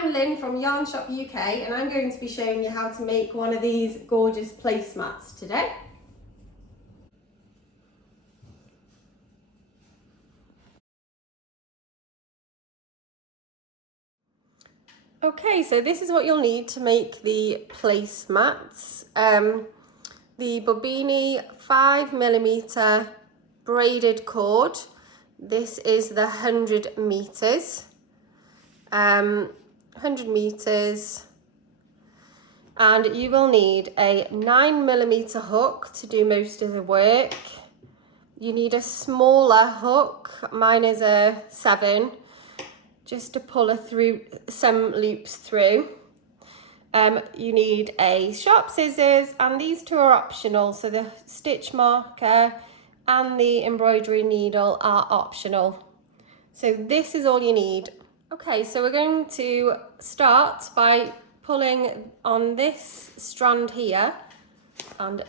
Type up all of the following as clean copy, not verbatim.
I'm Lynn from Yarn Shop UK and I'm going to be showing you how to make one of these gorgeous placemats today. Okay, so this is what you'll need to make the placemats. The Bobbiny 5mm braided cord. This is the 100 meters. 100 meters. And you will need a 9mm hook to do most of the work. You need a smaller hook. Mine is a 7. Just to pull some loops through. You need a sharp scissors, and these two are optional, so the stitch marker and the embroidery needle are optional. So this is all you need. Okay, so we're going to start by pulling on this strand here, and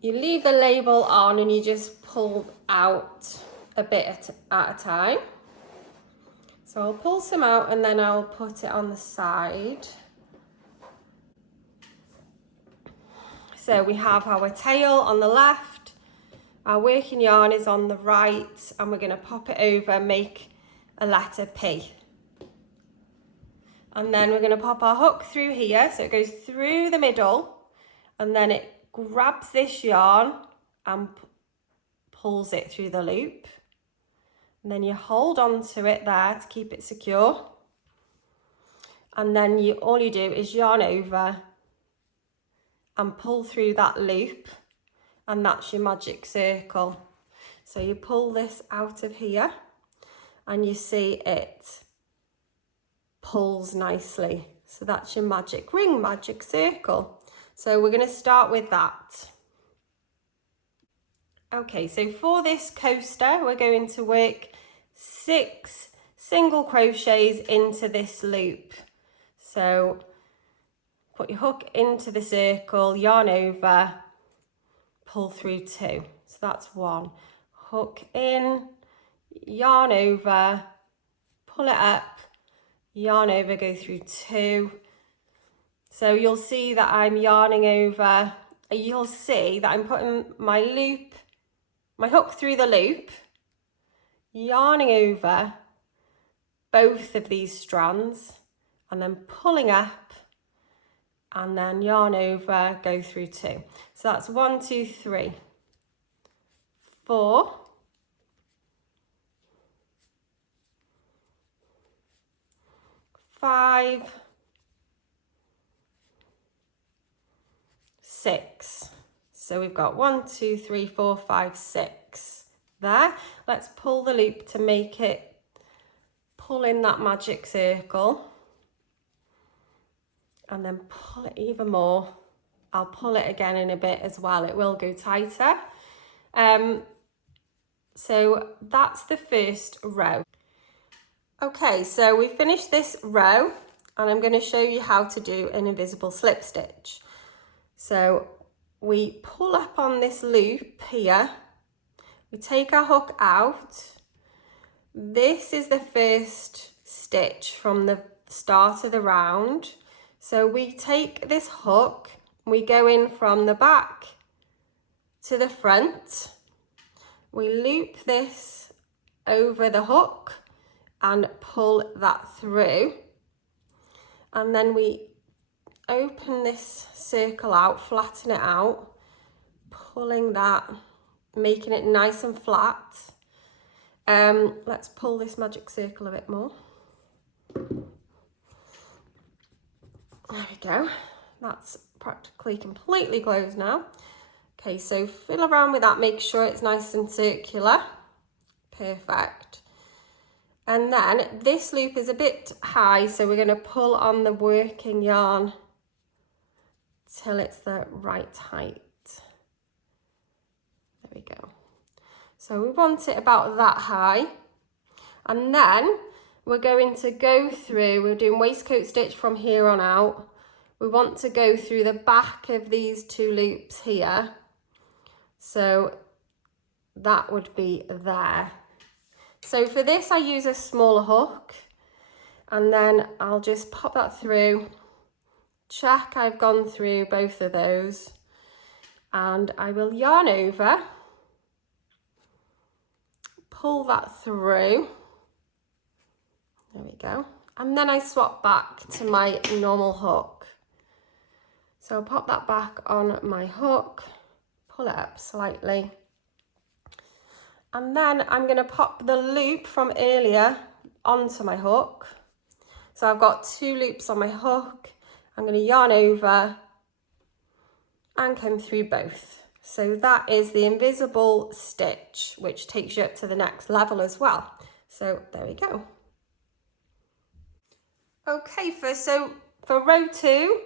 you leave the label on and you just pull out a bit at a time. So I'll pull some out and then I'll put it on the side. So we have our tail on the left, our working yarn is on the right, and we're going to pop it over and make a letter P. And then we're going to pop our hook through here, so it goes through the middle, and then it grabs this yarn and pulls it through the loop. And then you hold on to it there to keep it secure. And then all you do is yarn over and pull through that loop, and that's your magic circle. So you pull this out of here and you see it pulls nicely. So that's your magic ring, magic circle. So we're going to start with that. Okay, so for this coaster, we're going to work 6 single crochets into this loop. So put your hook into the circle, yarn over, pull through 2. So that's 1. Hook in, yarn over, pull it up, yarn over, go through 2. So you'll see that I'm yarning over, you'll see that I'm putting my hook through the loop, yarning over both of these strands, and then pulling up, and then yarn over, go through 2. So that's 1, 2, 3, 4, 5, 6. So we've got 1, 2, 3, 4, 5, 6 there. Let's pull the loop to make it pull in that magic circle, and then pull it even more. I'll pull it again in a bit as well, it will go tighter. So that's the first row. Okay, so we finished this row and I'm going to show you how to do an invisible slip stitch. So we pull up on this loop here, we take our hook out. This is the first stitch from the start of the round. So we take this hook, we go in from the back to the front, we loop this over the hook and pull that through, and then we open this circle out, flatten it out, pulling that, making it nice and flat. Let's pull this magic circle a bit more. There we go. That's practically completely closed now. Okay, so fiddle around with that, make sure it's nice and circular. Perfect. And then this loop is a bit high, so we're going to pull on the working yarn till it's the right height. There we go. So we want it about that high. And then we're going to go through, we're doing waistcoat stitch from here on out. We want to go through the back of these 2 loops here. So that would be there. So for this I use a smaller hook, and then I'll just pop that through, check I've gone through both of those, and I will yarn over, pull that through, there we go, and then I swap back to my normal hook. So I'll pop that back on my hook, pull it up slightly, and then I'm going to pop the loop from earlier onto my hook. So I've got 2 loops on my hook, I'm going to yarn over and come through both. So that is the invisible stitch, which takes you up to the next level as well. So there we go. Okay, for row 2,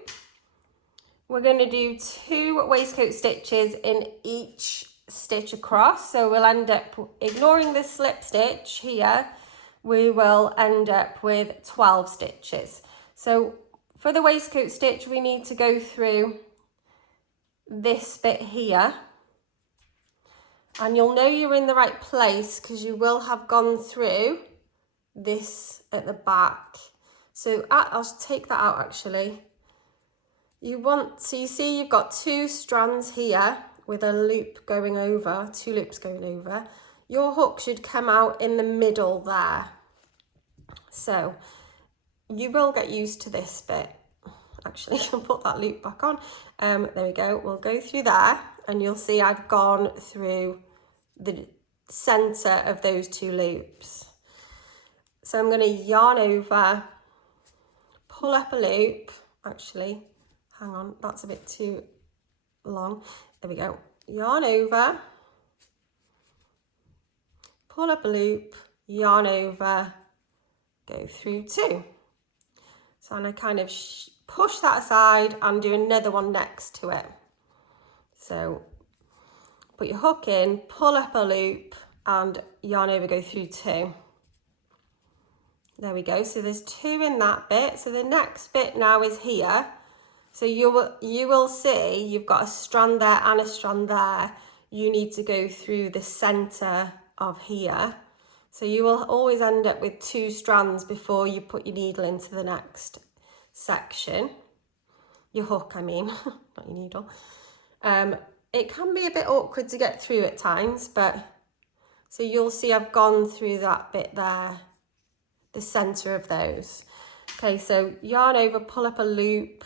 we're going to do 2 waistcoat stitches in each stitch across. So we'll end up, ignoring the slip stitch here, we will end up with 12 stitches. So for the waistcoat stitch, we need to go through this bit here, and you'll know you're in the right place because you will have gone through this at the back. So I'll take that out actually. So you see you've got 2 strands here with a loop going over, 2 loops going over. Your hook should come out in the middle there. So you will get used to this bit. Actually, I'll put that loop back on. There we go. We'll go through there and you'll see I've gone through the center of those 2 loops. So I'm going to yarn over, pull up a loop. Actually, hang on, that's a bit too long. There we go. Yarn over, pull up a loop, yarn over, go through 2. So and I kind of push that aside and do another one next to it. So put your hook in, pull up a loop and yarn over, go through 2. There we go. So there's 2 in that bit. So the next bit now is here. So you will see you've got a strand there and a strand there. You need to go through the center of here. So you will always end up with 2 strands before you put your needle into the next section. Your hook, I mean, not your needle. It can be a bit awkward to get through at times, but so you'll see I've gone through that bit there, the center of those. Okay, so yarn over, pull up a loop,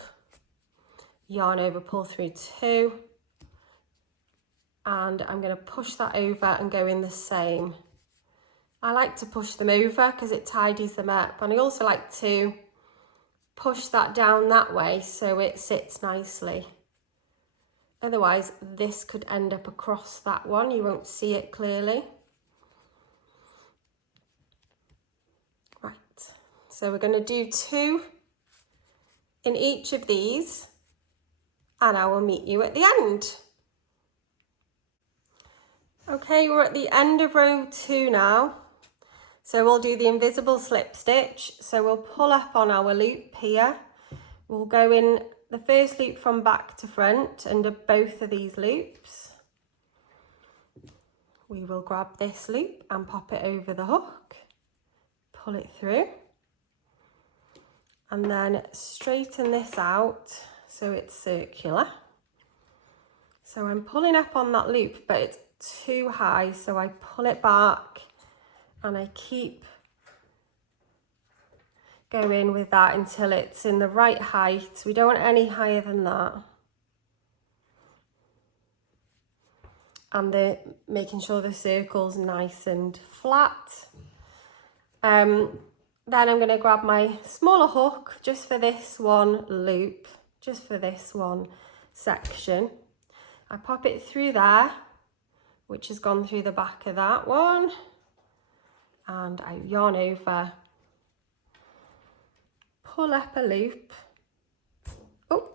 yarn over, pull through 2, and I'm going to push that over and go in the same. I like to push them over because it tidies them up, and I also like to push that down that way so it sits nicely. Otherwise this could end up across that one, you won't see it clearly. Right, so we're going to do 2 in each of these and I will meet you at the end. Okay, we're at the end of row 2 now. So we'll do the invisible slip stitch. So we'll pull up on our loop here. We'll go in the first loop from back to front under both of these loops. We will grab this loop and pop it over the hook, pull it through, and then straighten this out so it's circular. So I'm pulling up on that loop, but it's too high, so I pull it back and I keep going with that until it's in the right height. We don't want any higher than that. And making sure the circle's nice and flat. Then I'm going to grab my smaller hook just for this one loop, just for this one section. I pop it through there, which has gone through the back of that one, and I yarn over, pull up a loop. Oh,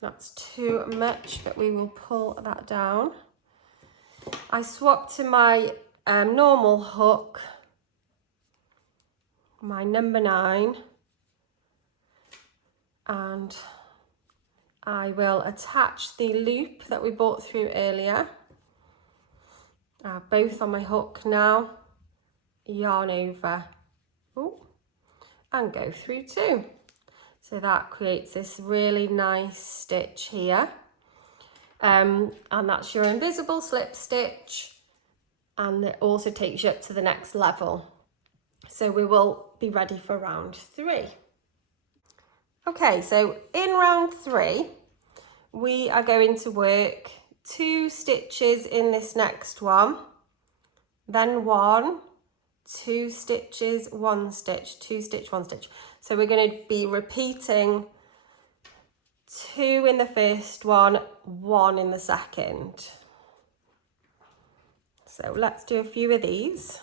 that's too much, but we will pull that down. I swap to my normal hook, my number 9, and I will attach the loop that we brought through earlier, both on my hook now, yarn over, and go through 2. So that creates this really nice stitch here. And that's your invisible slip stitch, and it also takes you up to the next level. So we will be ready for round 3. Okay, so in round 3, we are going to work 2 stitches in this next one, then 1, 2 stitches, 1 stitch, 2 stitch, 1 stitch. So we're going to be repeating 2 in the first one, 1 in the second. So let's do a few of these.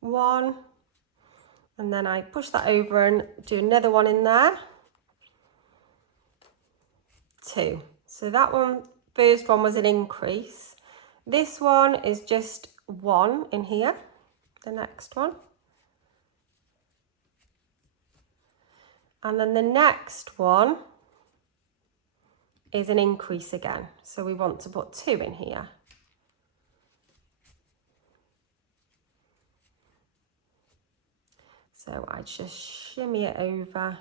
1, and then I push that over and do another one in there. 2. So that one, first one was an increase. This one is just 1 in here, the next one. And then the next one is an increase again. So we want to put 2 in here. So I just shimmy it over.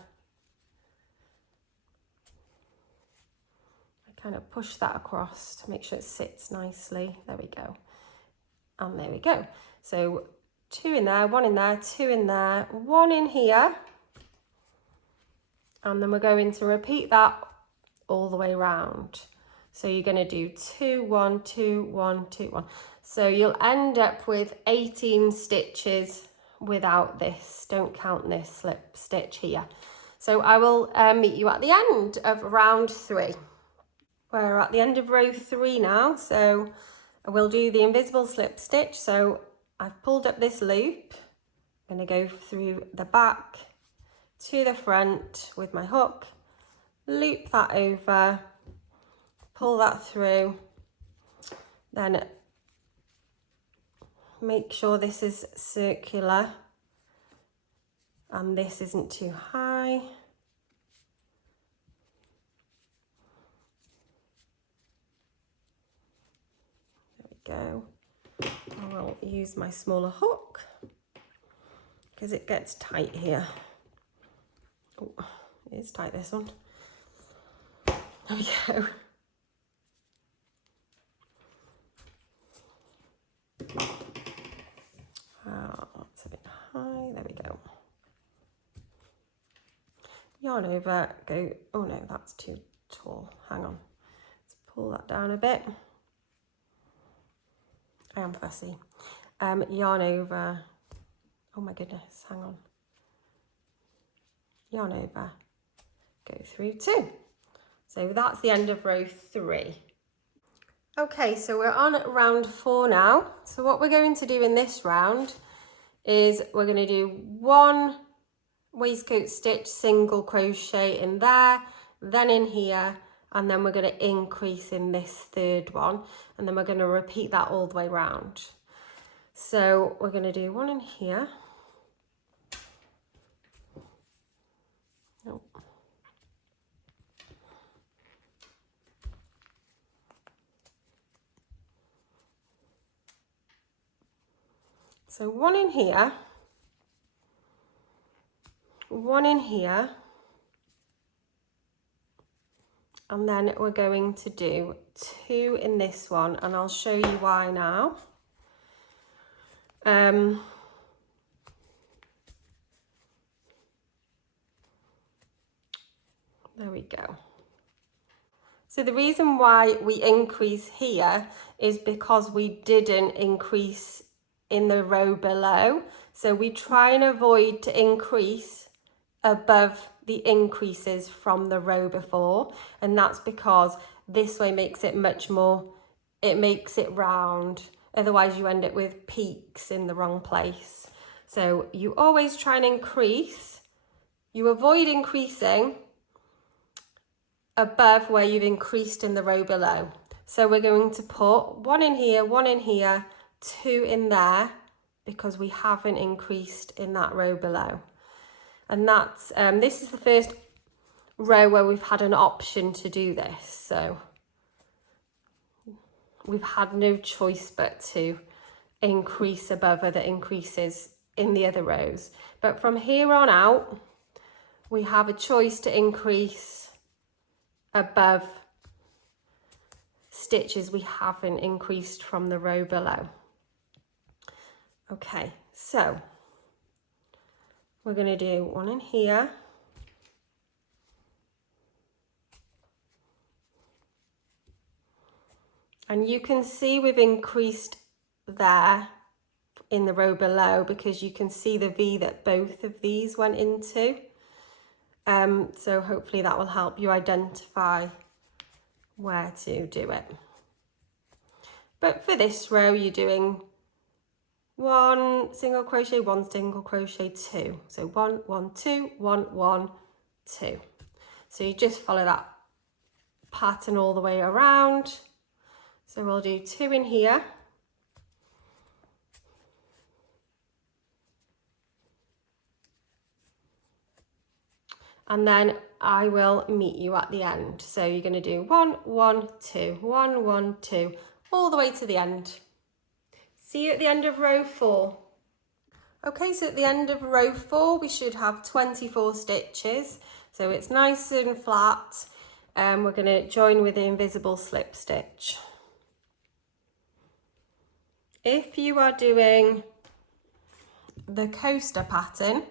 I kind of push that across to make sure it sits nicely. There we go. And there we go. So 2 in there, 1 in there, 2 in there, 1 in here. And then we're going to repeat that all the way around. So you're going to do 2, 1, 2, 1, 2, 1. So you'll end up with 18 stitches without this. Don't count this slip stitch here. So I will meet you at the end of round 3. We're at the end of row 3 now. So I will do the invisible slip stitch. So I've pulled up this loop. I'm going to go through the back to the front with my hook, loop that over, pull that through, then make sure this is circular and this isn't too high. There we go. I will use my smaller hook because it gets tight here. Oh, it is tight, this one. There we go. Oh, that's a bit high. There we go. Yarn over, go. Oh no, that's too tall. Hang on. Let's pull that down a bit. I am fussy. Yarn over. Oh my goodness, hang on. Yarn over, go through 2. So that's the end of row 3. Okay, so we're on round 4 now. So what we're going to do in this round is we're going to do 1 waistcoat stitch single crochet in there, then in here, and then we're going to increase in this 3rd one, and then we're going to repeat that all the way round. So we're going to do 1 in here. Oh. So 1 in here, 1 in here, and then we're going to do 2 in this one, and I'll show you why now. There we go. So the reason why we increase here is because we didn't increase in the row below. So we try and avoid to increase above the increases from the row before. And that's because this way makes it much more, it makes it round. Otherwise you end up with peaks in the wrong place. So you always try and increase. You avoid increasing above where you've increased in the row below. So we're going to put 1 in here, 1 in here, 2 in there, because we haven't increased in that row below. And that's, this is the first row where we've had an option to do this. So we've had no choice but to increase above other increases in the other rows. But from here on out, we have a choice to increase above stitches we haven't increased from the row below. Okay, so we're going to do one in here. And you can see we've increased there in the row below because you can see the V that both of these went into. So hopefully that will help you identify where to do it. But for this row, you're doing 1 single crochet, 1 single crochet, 2. So 1, 1, 2, 1, 1, 2. So you just follow that pattern all the way around. So we'll do 2 in here. And then I will meet you at the end. So you're going to do 1, 1, 2, 1, 1, 2, all the way to the end. See you at the end of row 4. Okay, so at the end of row 4, we should have 24 stitches. So it's nice and flat. We're going to join with the invisible slip stitch. If you are doing the coaster pattern,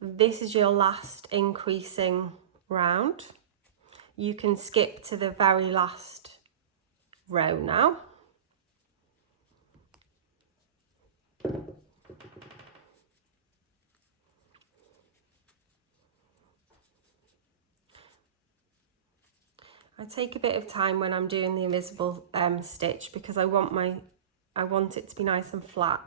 this is your last increasing round. You can skip to the very last row now. I take a bit of time when I'm doing the invisible stitch because I want it to be nice and flat.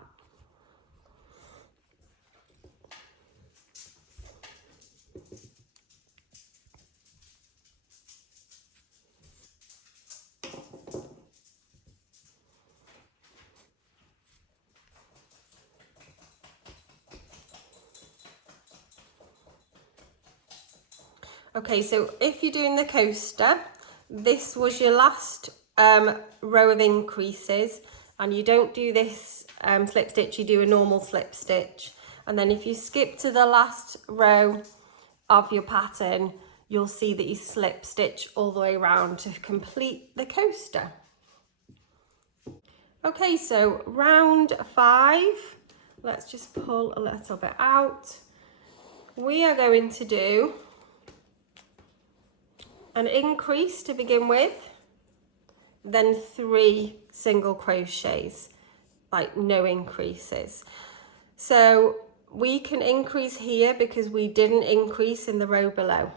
Okay, so if you're doing the coaster, this was your last row of increases, and you don't do this slip stitch, you do a normal slip stitch. And then if you skip to the last row of your pattern, you'll see that you slip stitch all the way around to complete the coaster. Okay, so round 5, let's just pull a little bit out. We are going to do an increase to begin with, then 3 single crochets, like no increases. So we can increase here because we didn't increase in the row below.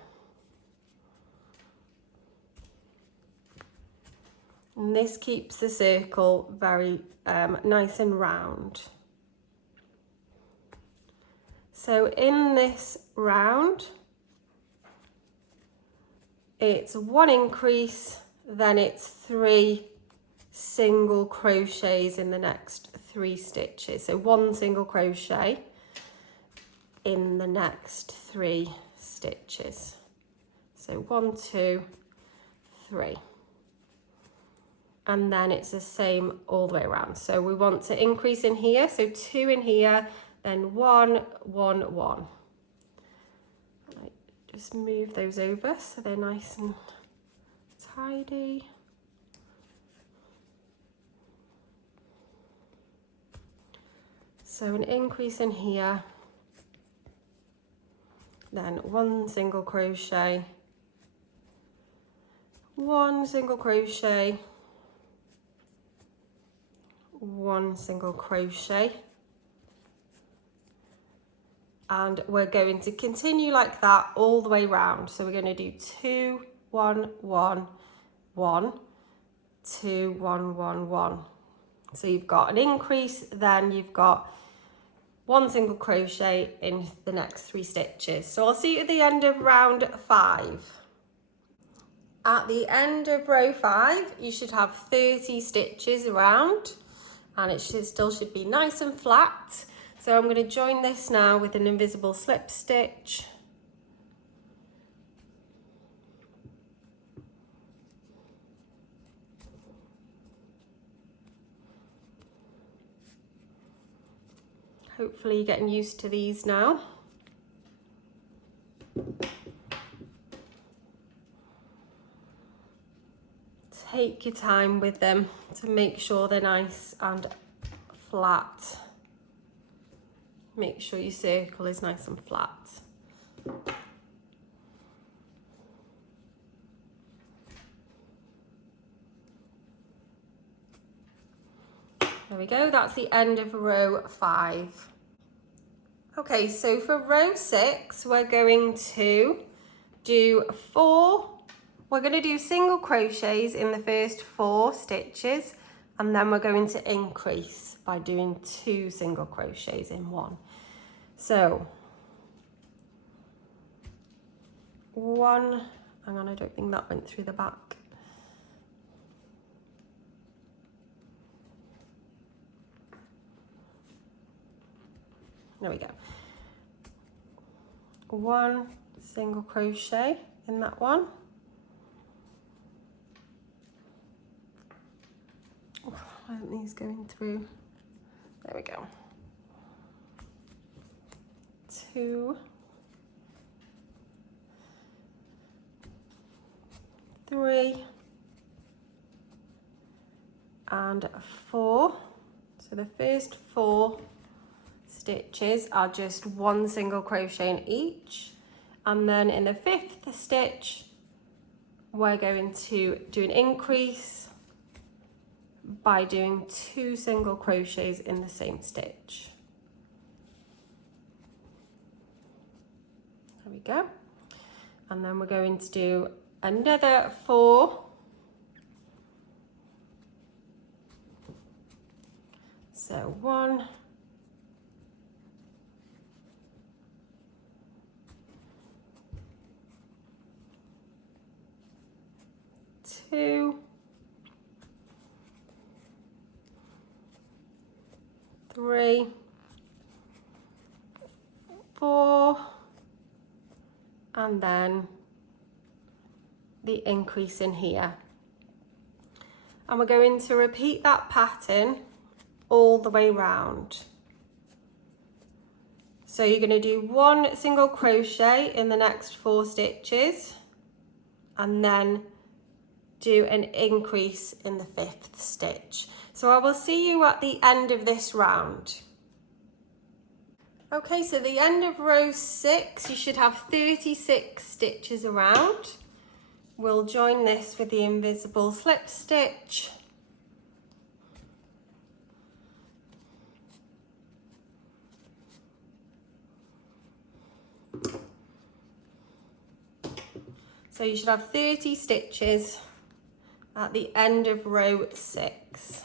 And this keeps the circle very nice and round. So in this round, it's 1 increase, then it's 3 single crochets in the next 3 stitches. So 1 single crochet in the next 3 stitches. So 1, 2, 3. And then it's the same all the way around. So we want to increase in here, so 2 in here, then 1, 1, 1. Just move those over so they're nice and tidy. So an increase in here, then 1 single crochet, 1 single crochet, 1 single crochet. And we're going to continue like that all the way round. So we're going to do 2, 1, 1, 1, 2, 1, 1, 1. So you've got an increase, then you've got 1 single crochet in the next 3 stitches. So I'll see you at the end of round 5. At the end of row 5, you should have 30 stitches around, and it still should be nice and flat. So I'm going to join this now with an invisible slip stitch. Hopefully you're getting used to these now. Take your time with them to make sure they're nice and flat. Make sure your circle is nice and flat. There we go, that's the end of row 5. Okay, so for row 6, we're going to do 4. We're going to do single crochets in the first 4 stitches, and then we're going to increase by doing 2 single crochets in one. So 1, hang on, I don't think that went through the back. There we go. 1 single crochet in that one. Oh, why aren't these going through? There we go. 2, 3, and 4. So the first 4 stitches are just 1 single crochet in each, and then in the 5th stitch we're going to do an increase by doing 2 single crochets in the same stitch. There we go. And then we're going to do another 4. So 1, 2, 3, 4, and then the increase in here. And we're going to repeat that pattern all the way round. So you're going to do 1 single crochet in the next 4 stitches, and then do an increase in the 5th stitch. So I will see you at the end of this round. Okay, so the end of row 6, you should have 36 stitches around. We'll join this with the invisible slip stitch. So you should have 30 stitches at the end of row 6.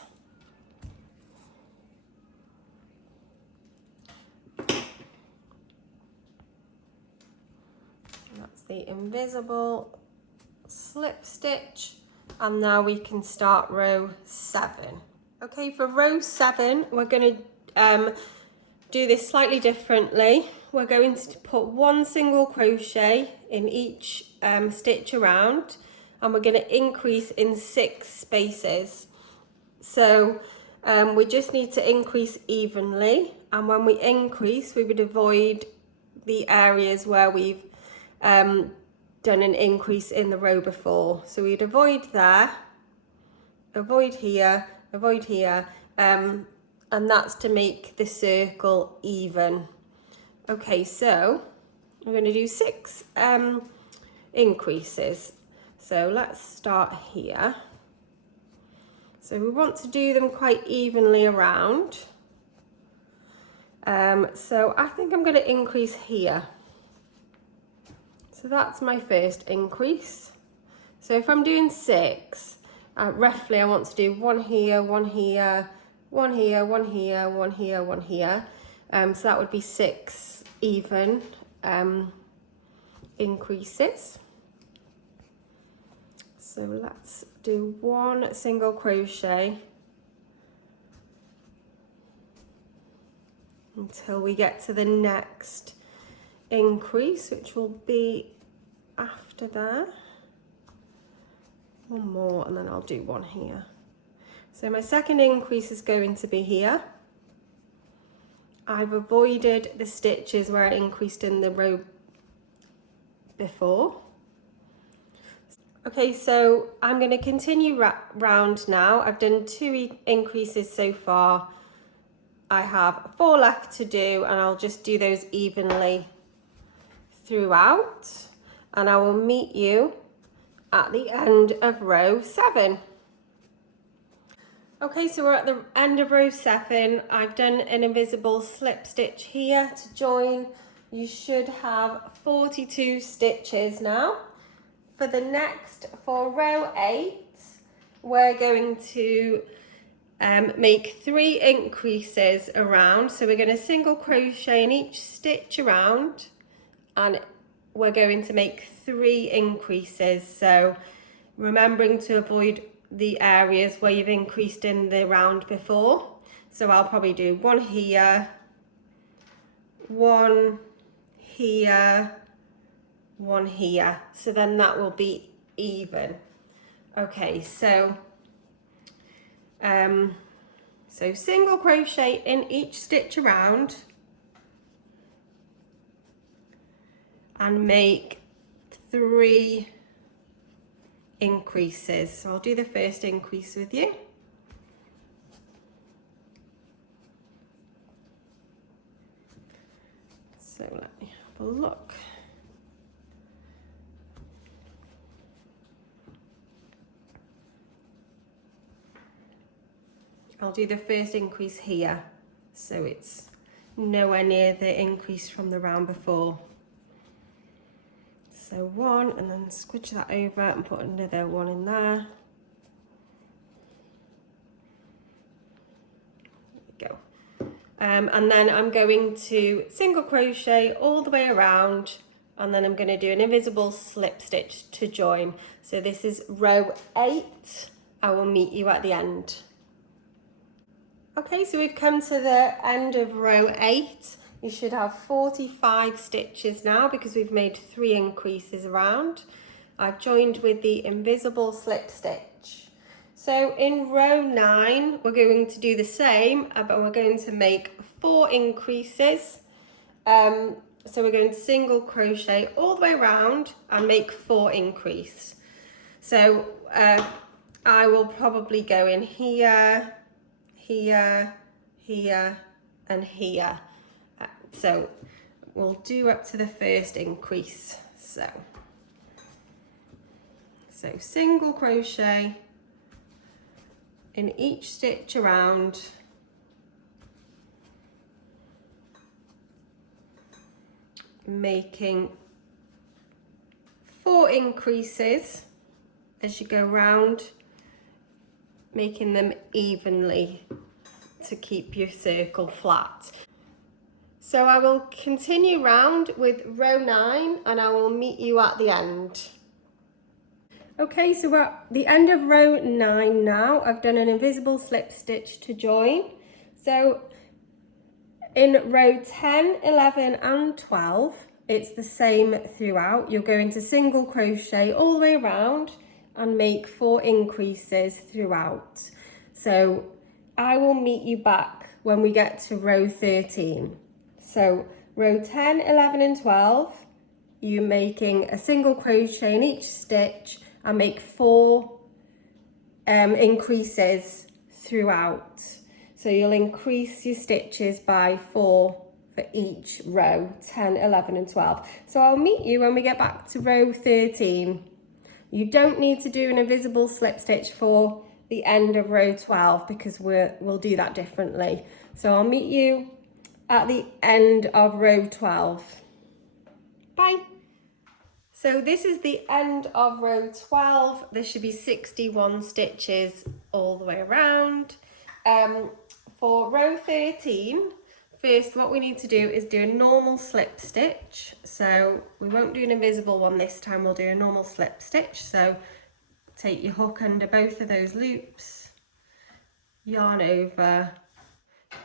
That's the invisible slip stitch, and now we can start row 7. Okay, for row 7 we're going to do this slightly differently. We're going to put 1 single crochet in each stitch around, and we're going to increase in 6 spaces. So we just need to increase evenly, and when we increase we would avoid the areas where we've done an increase in the row before. So we'd avoid there, avoid here, and that's to make the circle even. Okay, so we're going to do 6 increases. So let's start here. So we want to do them quite evenly around. So I think I'm going to increase here. So that's my first increase. So if I'm doing 6, roughly I want to do 1 here, 1 here, 1 here, 1 here, 1 here, 1 here. So that would be 6 even increases. So let's do 1 single crochet until we get to the next increase, which will be after there. 1 more, and then I'll do 1 here. So my second increase is going to be here, I've avoided the stitches where I increased in the row before. Okay, so I'm going to continue round now. I've done 2 increases so far. I have 4 left to do, and I'll just do those evenly throughout, and I will meet you at the end of row 7. Okay, so we're at the end of row 7. I've done an invisible slip stitch here to join. You should have 42 stitches now. For row 8, we're going to make 3 increases around. So we're going to single crochet in each stitch around, and we're going to make 3 increases. So remembering to avoid the areas where you've increased in the round before. So I'll probably do 1 here, 1 here, 1 here. So then that will be even. Okay, so single crochet in each stitch around and make 3 increases. So I'll do the first increase with you. So let me have a look. I'll do the first increase here, so it's nowhere near the increase from the round before. So 1, and then squidge that over and put another 1 in there. There we go. And then I'm going to single crochet all the way around, and then I'm going to do an invisible slip stitch to join. So this is row 8. I will meet you at the end. Okay, so we've come to the end of row 8. You should have 45 stitches now because we've made 3 increases around. I've joined with the invisible slip stitch. So in row 9, we're going to do the same, but we're going to make 4 increases. So we're going to single crochet all the way around and make 4 increase. So I will probably go in here, here, here, and here. So we'll do up to the first increase. So single crochet in each stitch around, making 4 increases as you go round, making them evenly to keep your circle flat. So I will continue round with row 9 and I will meet you at the end. Okay, so we're at the end of row 9 now. I've done an invisible slip stitch to join. So in row 10, 11 and 12, it's the same throughout. You're going to single crochet all the way around and make 4 increases throughout. So I will meet you back when we get to row 13. So row 10, 11 and 12, you're making a single crochet in each stitch and make 4 increases throughout. So you'll increase your stitches by 4 for each row, 10, 11 and 12. So I'll meet you when we get back to row 13. You don't need to do an invisible slip stitch for the end of row 12 because we'll do that differently. So I'll meet you at the end of row 12. Bye. So this is the end of row 12. There should be 61 stitches all the way around. For row 13, first what we need to do is do a normal slip stitch. So we won't do an invisible one this time, we'll do a normal slip stitch. So take your hook under both of those loops, yarn over,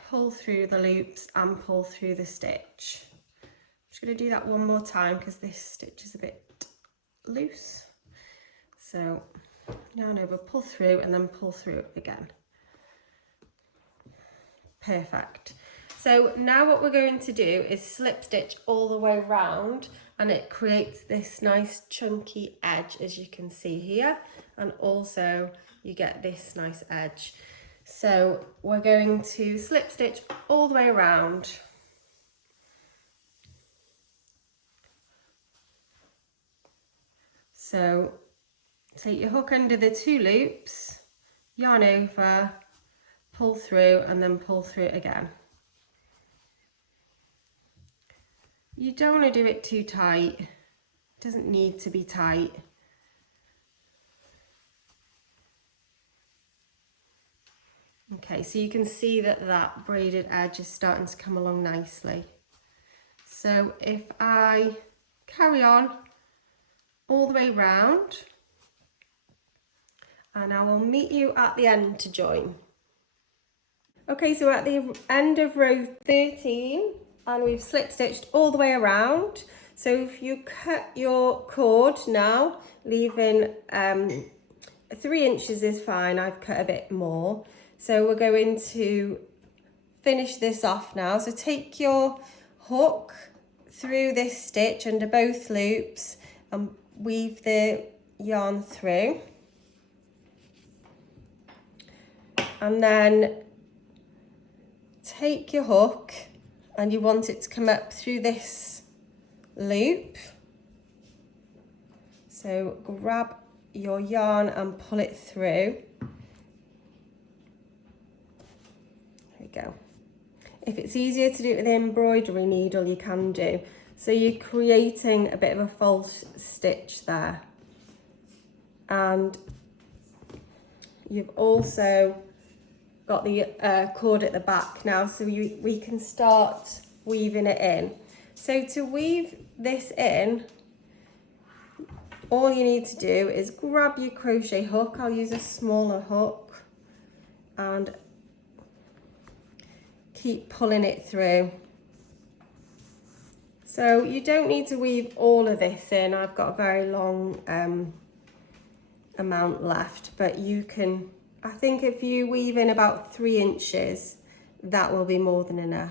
pull through the loops and pull through the stitch. I'm just going to do that one more time because this stitch is a bit loose. So yarn over, pull through and then pull through again. Perfect. So now what we're going to do is slip stitch all the way around, and it creates this nice chunky edge, as you can see here, and also you get this nice edge. So we're going to slip stitch all the way around. So take your hook under the 2 loops, yarn over, pull through, and then pull through it again. You don't want to do it too tight. It doesn't need to be tight. Okay, so you can see that that braided edge is starting to come along nicely. So if I carry on all the way round, and I will meet you at the end to join. Okay, so at the end of row 13, and we've slip stitched all the way around. So if you cut your cord now, leaving 3 inches is fine. I've cut a bit more. So we're going to finish this off now. So take your hook through this stitch under both loops and weave the yarn through. And then take your hook, and you want it to come up through this loop. So grab your yarn and pull it through. There we go. If it's easier to do it with an embroidery needle, you can do. So you're creating a bit of a false stitch there. And you've also got the cord at the back now, so we can start weaving it in. So to weave this in, all you need to do is grab your crochet hook. I'll use a smaller hook and keep pulling it through. So you don't need to weave all of this in. I've got a very long amount left, but you can, I think if you weave in about 3 inches, that will be more than enough.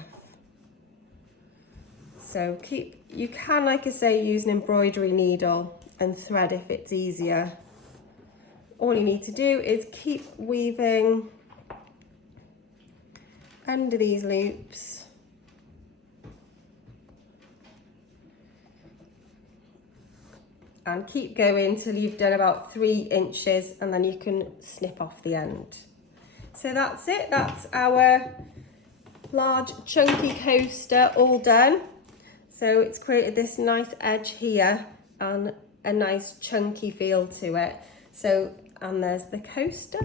So you can, like I say, use an embroidery needle and thread if it's easier. All you need to do is keep weaving under these loops. And keep going till you've done about 3 inches, and then you can snip off the end. So that's it, that's our large chunky coaster all done. So it's created this nice edge here and a nice chunky feel to it. So, and there's the coaster.